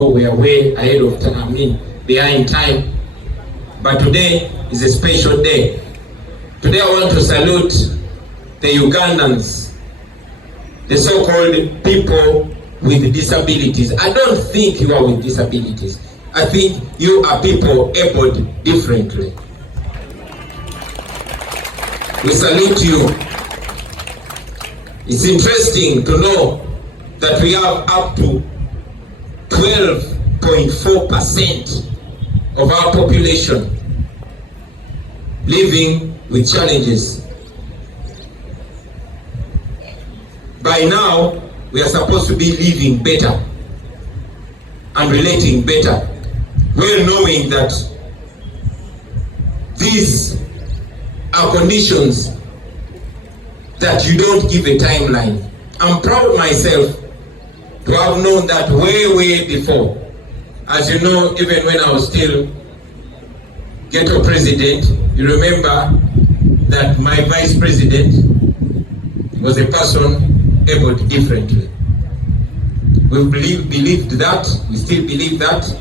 We are way ahead of time, behind time. But today is a special day. Today I want to salute the Ugandans, the so-called people with disabilities. I don't think you are with disabilities. I think you are people abled differently. We salute you. It's interesting to know that we have up to 12.4% of our population living with challenges. By now, we are supposed to be living better and relating better, well knowing that these are conditions that you don't give a timeline. I'm proud myself to have known that way before. As you know, even when I was still ghetto president, you remember that my vice president was a person abled differently. We believed that, we still believe that.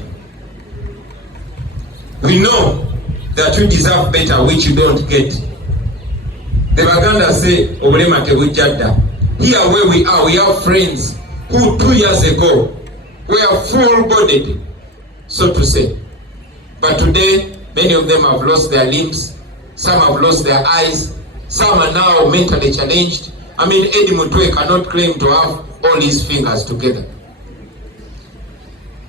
We know that you deserve better, which you don't get. The Baganda say, Obrema Tewujada. Here where we are, we have friends who 2 years ago were full-bodied, so to say. But today, many of them have lost their limbs, some have lost their eyes, some are now mentally challenged. I mean, Eddie Mutwe cannot claim to have all his fingers together.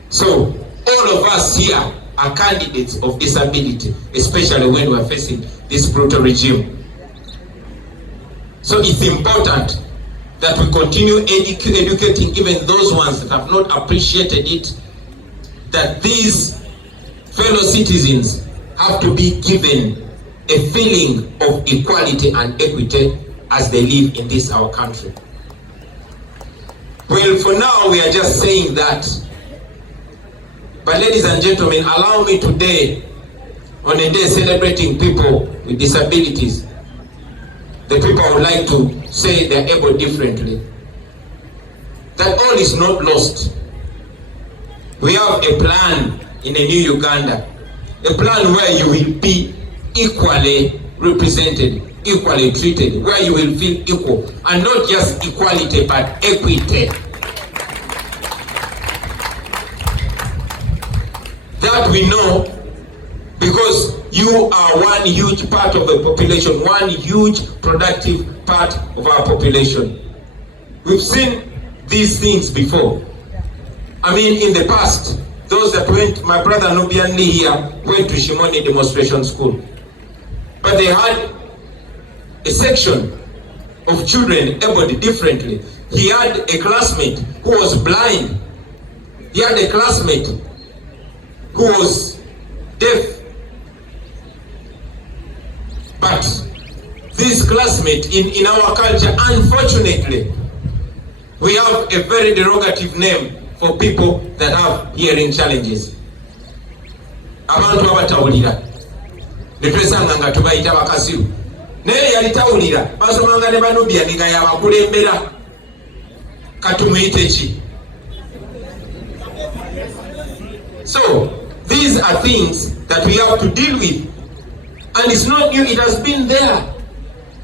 So, all of us here are candidates of disability, especially when we are facing this brutal regime. So it's important that we continue educating even those ones that have not appreciated it, that these fellow citizens have to be given a feeling of equality and equity as they live in this our country. Well, for now we are just saying that. But ladies and gentlemen, allow me today, on a day celebrating people with disabilities, the people would like to say they're able differently, that all is not lost. We have a plan in a new Uganda, a plan where you will be equally represented, equally treated, where you will feel equal, and not just equality but equity. That we know because you are one huge part of the population, one huge productive part of our population. We've seen these things before. I mean, in the past, those that went, my brother Nubian Lee here went to Shimoni demonstration school. But they had a section of children abled differently. He had a classmate who was blind. He had a classmate who was deaf. But this classmate in our culture, unfortunately, we have a very derogative name for people that have hearing challenges. Abantu abatawulira netwesanga nga tubayita bakasiru naye yalitawulira basomanga ne Banubia nga yabakulembera katumuyite ki. So these are things that we have to deal with. And it's not new, it has been there.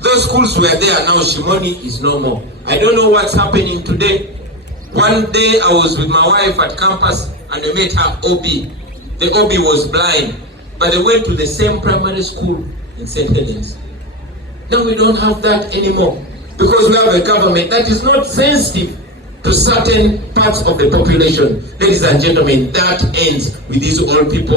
Those schools were there, now Shimoni is no more. I don't know what's happening today. One day I was with my wife at campus and we met her OB. The OB was blind, but they went to the same primary school in St. Helens. Now we don't have that anymore because we have a government that is not sensitive to certain parts of the population. Ladies and gentlemen, that ends with these old people.